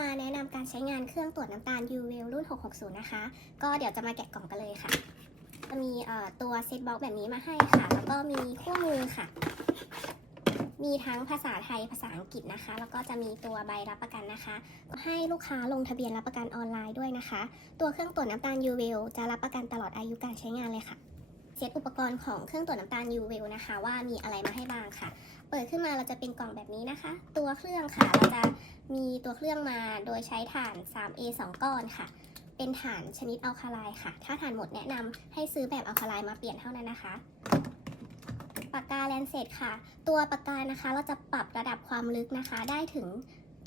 มาแนะนำการใช้งานเครื่องตรวจน้ำตาล u v รุ่น 660 นะคะ ก็เดี๋ยวจะมาแกะกล่องกันเลยค่ะ จะมีตัวเซตบ็อกแบบนี้มาให้ค่ะ แล้วก็มีคู่มือค่ะ มีทั้งภาษาไทยภาษาอังกฤษนะคะ แล้วก็จะมีตัวใบรับประกันนะคะ ให้ลูกค้าลงทะเบียนรับประกันออนไลน์ด้วยนะคะ ตัวเครื่องตรวจน้ำตาล u v จะรับประกันตลอดอายุการใช้งานเลยค่ะ เซตอุปกรณ์ของเครื่องตรวจน้ำตาล u v นะคะ ว่ามีอะไรมาให้บ้างค่ะ เปิดขึ้นมาเราจะเป็นกล่องแบบนี้นะคะ ตัวเครื่องค่ะเราจะมีตัวเครื่องมาโดยใช้ถ่าน 3A 2 ก้อนค่ะ เป็นถ่านชนิดอัลคาไลค่ะ ถ้าถ่านหมดแนะนำให้ซื้อแบบอัลคาไลมาเปลี่ยนเท่านั้นนะคะปากกาแลนเซตค่ะ ตัวปากกานะคะ เราจะปรับระดับความลึกนะคะ ได้ถึง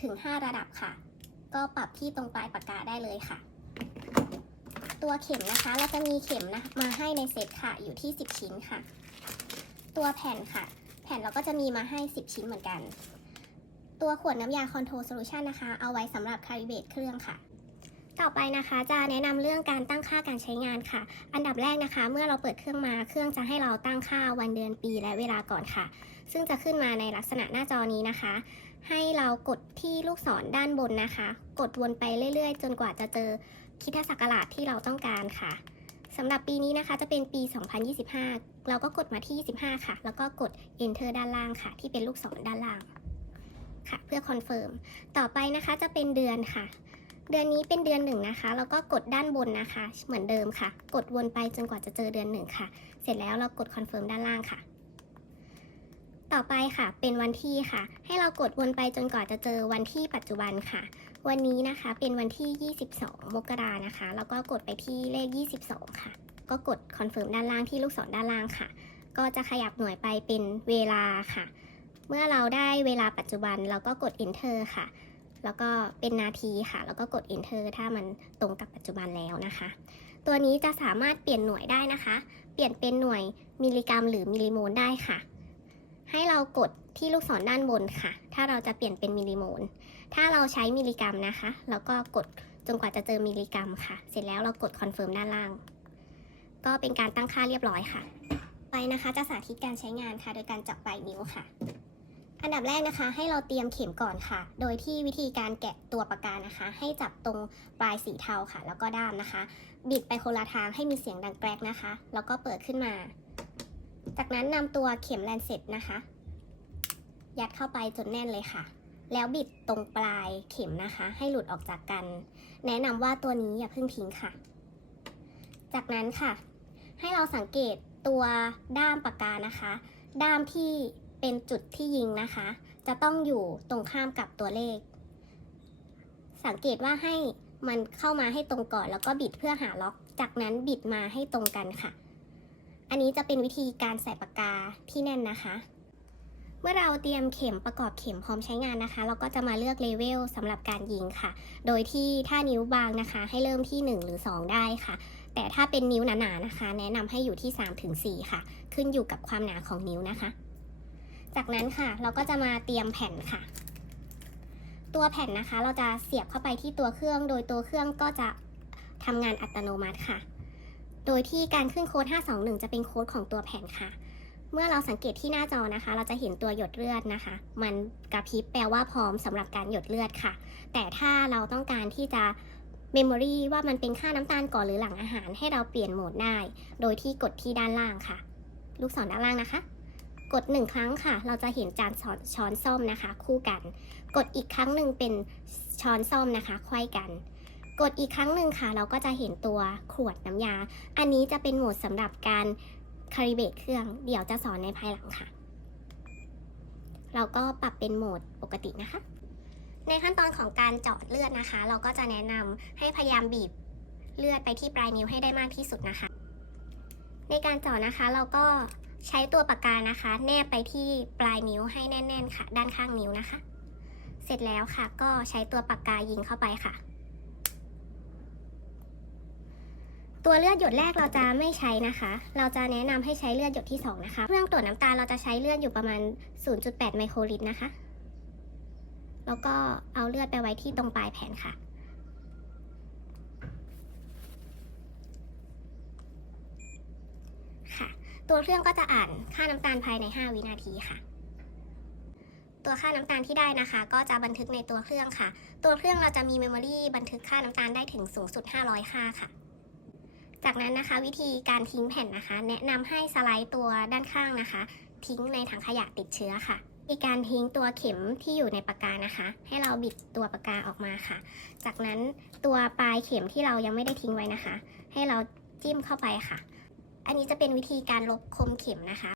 ถึง 5 ระดับค่ะ ก็ปรับที่ตรงปลายปากกาได้เลยค่ะ ตัวเข็มนะคะ เราจะมีเข็มนะมาให้ในเซตค่ะ อยู่ที่ 10 ชิ้นค่ะ ตัวแผ่นค่ะ แผ่นเราก็จะมีมาให้ 10 ชิ้นเหมือนกัน ตัวขวดน้ำยาคอนโทรลโซลูชันนะคะ เอาไว้สำหรับคาลิเบตเครื่องค่ะ ต่อไปนะคะจะแนะนำเรื่องการตั้งค่าการใช้งานค่ะ อันดับแรกนะคะ เมื่อเราเปิดเครื่องมา เครื่องจะให้เราตั้งค่าวันเดือนปีและเวลาก่อนค่ะ ซึ่งจะขึ้นมาในลักษณะหน้าจอนี้นะคะ ให้เรากดที่ลูกศรด้านบนนะคะ กดวนไปเรื่อย ๆ จนกว่าจะเจอ คิดศักราชที่เราต้องการค่ะสำหรับปีนี้นะคะจะเป็นปี 2025 เราก็กดมาที่ 25 ค่ะ แล้วก็กด enter ด้านล่างค่ะ ที่เป็นลูกศรด้านล่างค่ะ เพื่อคอนเฟิร์มต่อไปนะคะจะเป็นเดือนค่ะ เดือนนี้เป็นเดือนหนึ่งนะคะแล้วก็กดด้านบนนะคะ เหมือนเดิมค่ะ กดวนไปจนกว่าจะเจอเดือนหนึ่งค่ะ เสร็จแล้วเรากดคอนเฟิร์มด้านล่างค่ะ ต่อไปค่ะ เป็นวันที่ค่ะ ให้เรากดวนไปจนกว่าจะเจอวันที่ปัจจุบันค่ะ วันนี้นะคะเป็นวันที่ 22 มกรานะคะ แล้วก็กดไปที่เลข 22 ค่ะ ก็กดคอนเฟิร์มด้านล่างที่ลูกศรด้านล่างค่ะ ก็จะขยับหน่วยไปเป็นเวลาค่ะ เมื่อเราได้เวลาปัจจุบันเราก็กด enter ค่ะ แล้วก็เป็นนาทีค่ะ แล้วก็กด enter ถ้ามันตรงกับปัจจุบันแล้วนะคะ ตัวนี้จะสามารถเปลี่ยนหน่วยได้นะคะ เปลี่ยนเป็นหน่วยมิลลิกรัม หรือมิลลิโมลได้ค่ะ ให้เรากดที่ลูกศรด้านบนค่ะ ถ้าเราจะเปลี่ยนเป็นมิลลิโมล ถ้าเราใช้มิลลิกรัมนะคะ แล้วก็กดจนกว่าจะเจอมิลลิกรัมค่ะ เสร็จแล้วเรากดคอนเฟิร์มด้านล่าง ก็เป็นการตั้งค่าเรียบร้อยค่ะ ไปนะคะจะสาธิตการใช้งานค่ะ โดยการจับปลายนิ้วค่ะ อันดับแรกนะคะ ให้เราเตรียมเข็มก่อนค่ะ โดยที่วิธีการแกะตัวปากกานะคะ ให้จับตรงปลายสีเทาค่ะ แล้วก็ด้ามนะคะ บิดไปคนละทางให้มีเสียงดังแกรกนะคะ แล้วก็เปิดขึ้นมา จากนั้นนำตัวเข็มแลนเซ็ตนะคะ ยัดเข้าไปจนแน่นเลยค่ะ แล้วบิดตรงปลายเข็มนะคะ ให้หลุดออกจากกัน แนะนำว่าตัวนี้อย่าเพิ่งทิ้งค่ะ จากนั้นค่ะ ให้เราสังเกตตัวด้ามปากกานะคะ ด้ามที่เป็นจุดที่ยิงนะคะ จะต้องอยู่ตรงข้ามกับตัวเลข สังเกตว่าให้มันเข้ามาให้ตรงก่อนแล้วก็บิดเพื่อหาล็อก จากนั้นบิดมาให้ตรงกันค่ะ อันนี้จะเป็นวิธีการใส่ปากกาที่แน่นนะคะ เมื่อเราเตรียมเข็มประกอบเข็มพร้อมใช้งานนะคะ เราก็จะมาเลือกเลเวลสำหรับการยิงค่ะ โดยที่ถ้านิ้วบางนะคะ ให้เริ่มที่ 1 หรือ 2 ได้ค่ะ แต่ถ้าเป็นนิ้วหนาๆนะคะ แนะนำให้อยู่ที่ 3-4 ค่ะ ขึ้นอยู่กับความหนาของนิ้วนะคะ จากนั้นค่ะเราก็จะมาเตรียมแผ่นค่ะตัวแผ่นนะคะเราจะเสียบเข้าไปที่ตัวเครื่อง โดยตัวเครื่องก็จะทำงานอัตโนมัติค่ะ โดยที่การขึ้นโค้ด 521 จะเป็นโค้ดของตัวแผ่นค่ะ เมื่อเราสังเกตที่หน้าจอนะคะ เราจะเห็นตัวหยดเลือดนะคะ มันกระพริบแปลว่าพร้อมสำหรับการหยดเลือดค่ะ แต่ถ้าเราต้องการที่จะเมมโมรีว่ามันเป็นค่าน้ำตาลก่อนหรือหลังอาหารให้เราเปลี่ยนโหมดได้ โดยที่กดที่ด้านล่างค่ะ ลูกศรด้านล่างนะคะ กดหนึ่งครั้งค่ะ เราจะเห็นจานช้อนอนส้อมนะคะ คู่กัน กดอีกครั้งหนึ่งเป็นช้อนส้อมนะคะควยกัน กดอีกครั้งหนึ่งค่ะ เราก็จะเห็นตัวขวดน้ำยา อันนี้จะเป็นโหมดสำหรับการคาลิเบตเครื่อง เดี๋ยวจะสอนในภายหลังค่ะ เราก็ปรับเป็นโหมดปกตินะคะ ในขั้นตอนของการเจาะเลือดนะคะ เราก็จะแนะนำให้พยายามบีบเลือดไปที่ปลายนิ้วให้ได้มากที่สุดนะคะ ในการเจาะนะคะเราก็ใช้ตัวปากกานะคะ แนบไปที่ปลายนิ้วให้แน่น ๆ ค่ะ ด้านข้างนิ้วนะคะ เสร็จแล้วค่ะก็ใช้ตัวปากกายิงเข้าไปค่ะ ตัวเลือดหยดแรกเราจะไม่ใช้นะคะ เราจะแนะนำให้ใช้เลือดหยดที่ 2 นะคะ เครื่องตรวจน้ำตาลเราจะใช้เลือดอยู่ประมาณ 0.8 ไมโครลิตรนะคะ แล้วก็เอาเลือดไปไว้ที่ตรงปลายแผ่นค่ะ ค่ะ ตัวเครื่องก็จะอ่านค่าน้ำตาลภายใน 5 วินาทีค่ะตัวค่าน้ำตาลที่ได้นะคะ ก็จะบันทึกในตัวเครื่องค่ะ ตัวเครื่องเราจะมีเมมโมรีบันทึกค่าน้ำตาลได้ถึงสูงสุด 500 ค่าค่ะ จากนั้นนะคะวิธีการทิ้งแผ่นนะคะ แนะนำให้สไลด์ตัวด้านข้างนะคะ ทิ้งในถังขยะติดเชื้อค่ะมีการทิ้งตัวเข็มที่อยู่ในปากกานะคะ ให้เราบิดตัวปากกาออกมาค่ะ จากนั้นตัวปลายเข็มที่เรายังไม่ได้ทิ้งไว้นะคะ ให้เราจิ้มเข้าไปค่ะ อันนี้จะเป็นวิธีการลบคมเข็มนะคะ